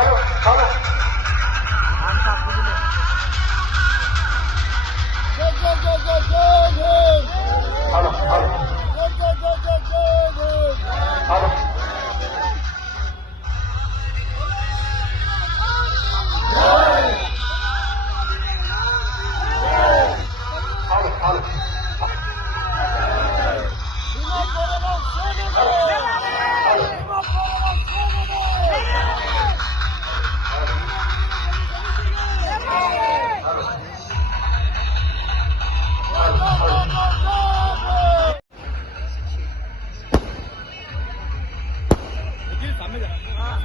Fala, fala. Go, go, go, go, go, go.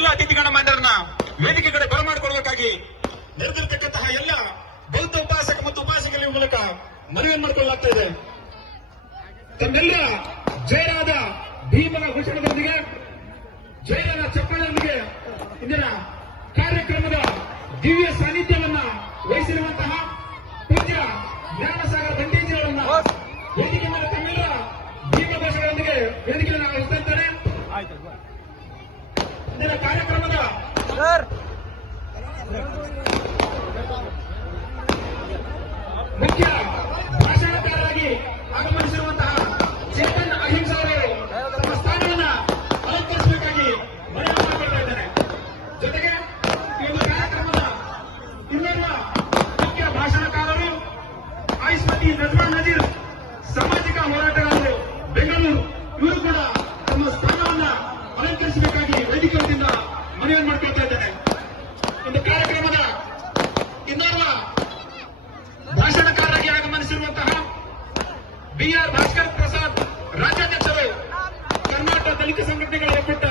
ಎಲ್ಲ ಅತಿಥಿಗಳ ಮಾನ್ಯರನ್ನ ವೇದಿಕೆ ಕಡೆ ಬರಮಾಡಿಕೊಳ್ಳಬೇಕಾಗಿ ನೆರೆದಿರತಕ್ಕಂತಹ ಎಲ್ಲ ಬೌದ್ಧ ಉಪಾಸಕ ಮತ್ತು ಉಪಾಸಕರ ಮೂಲಕ ಮನವಿ ಮಾಡಿಕೊಳ್ಳಲಾಗ್ತಾ ಇದೆ. ತಮ್ಮೆಲ್ಲರ ಜಯರಾದ ಭೀಮನ ಘೋಷಣೆದೊಂದಿಗೆ ಜಯರಾದ ಚಪ್ಪಳದೊಂದಿಗೆ ಇಂದಿನ ಕಾರ್ಯಕ್ರಮದ ದಿವ್ಯ ಸಾನ್ನಿಧ್ಯವನ್ನ ವಹಿಸಿರುವಂತಹ ಪೂಜ್ಯ ಜ್ಞಾನಸಾಗರ ಮುಖ್ಯ ಭಾಷಣಕಾರರಾಗಿ ಆಗಮನಿಸಿರುವಂತಹ ಚೇತನ್ ಅಹಿಂಸಾ ಅವರು ತಮ್ಮ ಸ್ಥಾನವನ್ನ ಅಲಂಕರಿಸಬೇಕಾಗಿ ಮನವಿ ಮಾಡಿಕೊಳ್ತಾ ಇದ್ದಾರೆ. ಜೊತೆಗೆ ಈ ಒಂದು ಕಾರ್ಯಕ್ರಮದ ಇನ್ನೋರ್ವ ಮುಖ್ಯ ಭಾಷಣಕಾರರು ಆಯುಷ್ಮತಿ ನಜ್ಮಾನ್ ಬಿಆರ್ ಭಾಸ್ಕರ್ ಪ್ರಸಾದ್ ರಾಜ್ಯಾಧ್ಯಕ್ಷರು ಕರ್ನಾಟಕ ದಲಿತ ಸಂಘಟನೆಗಳ ಒಕ್ಕೂಟ